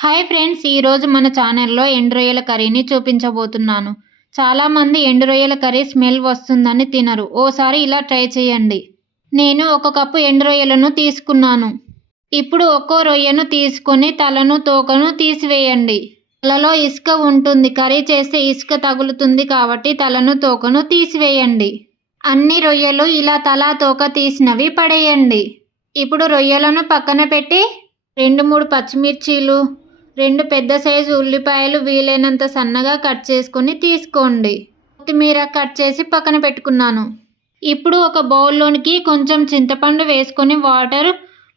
Hi friends, ఈరోజు మన ఛానల్లో ఎండు రొయ్యల కర్రీని చూపించబోతున్నాను. చాలామంది ఎండు రొయ్యల కర్రీ స్మెల్ వస్తుందని తినరు. ఓసారి ఇలా ట్రై చేయండి. నేను 1 కప్పు ఎండు రొయ్యలను తీసుకున్నాను. ఇప్పుడు ఒక్కో రొయ్యను తీసుకొని తలను తోకను తీసివేయండి. తలలో ఇసుక ఉంటుంది, కర్రీ చేస్తే ఇసుక తగులుతుంది కాబట్టి తలను తోకను తీసివేయండి. అన్ని రొయ్యలు ఇలా తల తోక తీసినవి పడేయండి. ఇప్పుడు రొయ్యలను పక్కన పెట్టి 2-3 పచ్చిమిర్చీలు, 2 పెద్ద సైజు ఉల్లిపాయలు వీలైనంత సన్నగా కట్ చేసుకొని తీసుకోండి. కొత్తిమీర కట్ చేసి పక్కన పెట్టుకున్నాను. ఇప్పుడు ఒక బౌల్లోనికి కొంచెం చింతపండు వేసుకొని వాటర్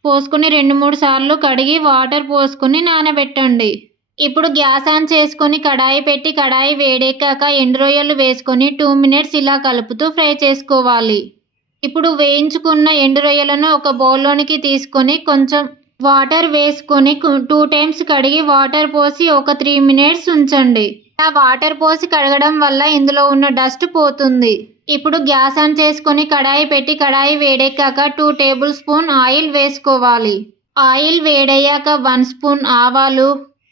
పోసుకొని 2-3 సార్లు కడిగి వాటర్ పోసుకొని నానబెట్టండి. ఇప్పుడు గ్యాస్ ఆన్ చేసుకొని కడాయి పెట్టి కడాయి వేడెక్కాక ఎండు రొయ్యలు వేసుకొని 2 మినిట్స్ ఇలా కలుపుతూ ఫ్రై చేసుకోవాలి. ఇప్పుడు వేయించుకున్న ఎండు రొయ్యలను ఒక బౌల్లోనికి తీసుకొని కొంచెం వాటర్ వేసుకొని 2 టైమ్స్ కడిగి వాటర్ పోసి ఒక 3 మినిట్స్ ఉంచండి. ఆ వాటర్ పోసి కడగడం వల్ల ఇందులో ఉన్న డస్ట్ పోతుంది. ఇప్పుడు గ్యాస్ ఆన్ చేసుకొని కడాయి పెట్టి కడాయి వేడెక్కాక 2 టేబుల్ స్పూన్ ఆయిల్ వేసుకోవాలి. ఆయిల్ వేడయ్యాక 1 స్పూన్ ఆవాలు,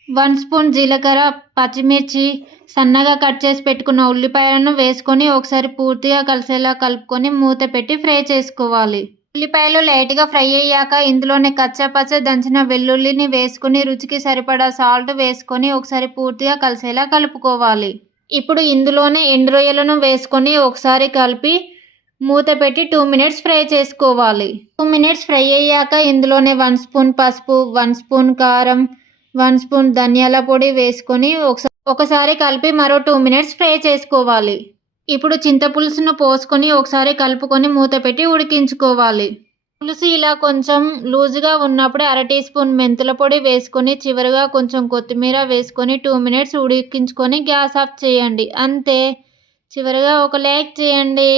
1 స్పూన్ జీలకర్ర, పచ్చిమిర్చి, సన్నగా కట్ చేసి పెట్టుకున్న ఉల్లిపాయలను వేసుకొని ఒకసారి పూర్తిగా కలిసేలా కలుపుకొని మూత పెట్టి ఫ్రై చేసుకోవాలి. ఉల్లిపాయలు లైట్గా ఫ్రై అయ్యాక ఇందులోనే కచ్చాపచ్చ దంచిన వెల్లుల్లిని వేసుకొని రుచికి సరిపడా సాల్ట్ వేసుకొని ఒకసారి పూర్తిగా కలిసేలా కలుపుకోవాలి. ఇప్పుడు ఇందులోనే ఎండు రొయ్యలను వేసుకొని ఒకసారి కలిపి మూత పెట్టి 2 మినిట్స్ ఫ్రై చేసుకోవాలి. 2 మినిట్స్ ఫ్రై అయ్యాక ఇందులోనే 1 స్పూన్ పసుపు, 1 స్పూన్ కారం, 1 స్పూన్ ధనియాల పొడి వేసుకొని ఒకసారి కలిపి మరో 2 మినిట్స్ ఫ్రై చేసుకోవాలి. ఇప్పుడు చింతపులుసును పోసుకొని ఒకసారి కలుపుకొని మూత పెట్టి ఉడికించుకోవాలి. పులుసు ఇలా కొంచెం లూజుగా ఉన్నప్పుడు 1/2 టీ స్పూన్ మెంతుల పొడి వేసుకొని చివరిగా కొంచెం కొత్తిమీర వేసుకొని 2 మినిట్స్ ఉడికించుకొని గ్యాస్ ఆఫ్ చేయండి. అంతే. చివరిగా ఒక లైక్ చేయండి.